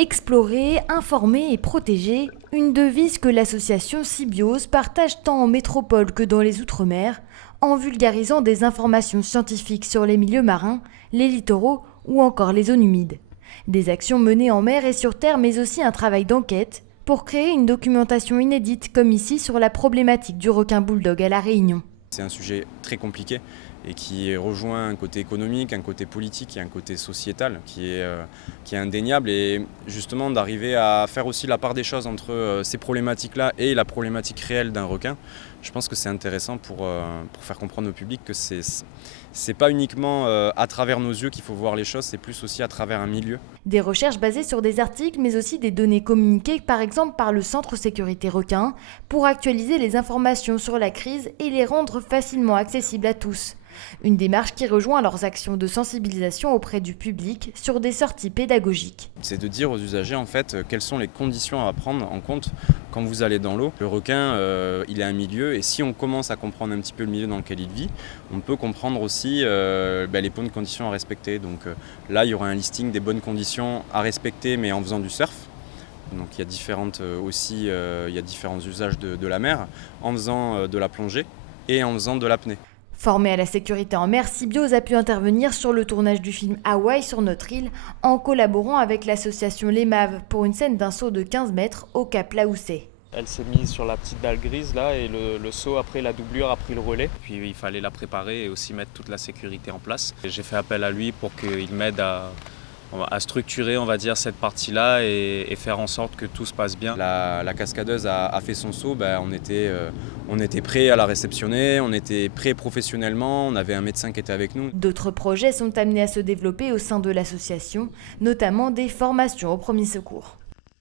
Explorer, informer et protéger, une devise que l'association Symbiose partage tant en métropole que dans les Outre-mer, en vulgarisant des informations scientifiques sur les milieux marins, les littoraux ou encore les zones humides. Des actions menées en mer et sur terre, mais aussi un travail d'enquête pour créer une documentation inédite comme ici sur la problématique du requin bulldog à La Réunion. C'est un sujet très compliqué et qui rejoint un côté économique, un côté politique et un côté sociétal qui est indéniable, et justement d'arriver à faire aussi la part des choses entre ces problématiques-là et la problématique réelle d'un requin. Je pense que c'est intéressant pour faire comprendre au public que c'est pas uniquement à travers nos yeux qu'il faut voir les choses, c'est plus aussi à travers un milieu. Des recherches basées sur des articles, mais aussi des données communiquées par exemple par le Centre Sécurité Requin pour actualiser les informations sur la crise et les rendre facilement accessibles à tous. Une démarche qui rejoint leurs actions de sensibilisation auprès du public sur des sorties pédagogiques. C'est de dire aux usagers en fait quelles sont les conditions à prendre en compte quand vous allez dans l'eau. Le requin, il est un milieu, et si on commence à comprendre un petit peu le milieu dans lequel il vit, on peut comprendre aussi les bonnes conditions à respecter. Donc là, il y aura un listing des bonnes conditions à respecter, mais en faisant du surf. Donc il y a différents usages de la mer, en faisant de la plongée et en faisant de l'apnée. Formé à la sécurité en mer, Symbiose a pu intervenir sur le tournage du film Hawaï sur notre île en collaborant avec l'association Les Maves pour une scène d'un saut de 15 mètres au cap Laoussé. Elle s'est mise sur la petite dalle grise là, et le saut après, la doublure a pris le relais. Puis il fallait la préparer et aussi mettre toute la sécurité en place. J'ai fait appel à lui pour qu'il m'aide à structurer, on va dire, cette partie-là et faire en sorte que tout se passe bien. La cascadeuse a fait son saut, on était prêts à la réceptionner, on était prêts professionnellement, on avait un médecin qui était avec nous. D'autres projets sont amenés à se développer au sein de l'association, notamment des formations aux premiers secours.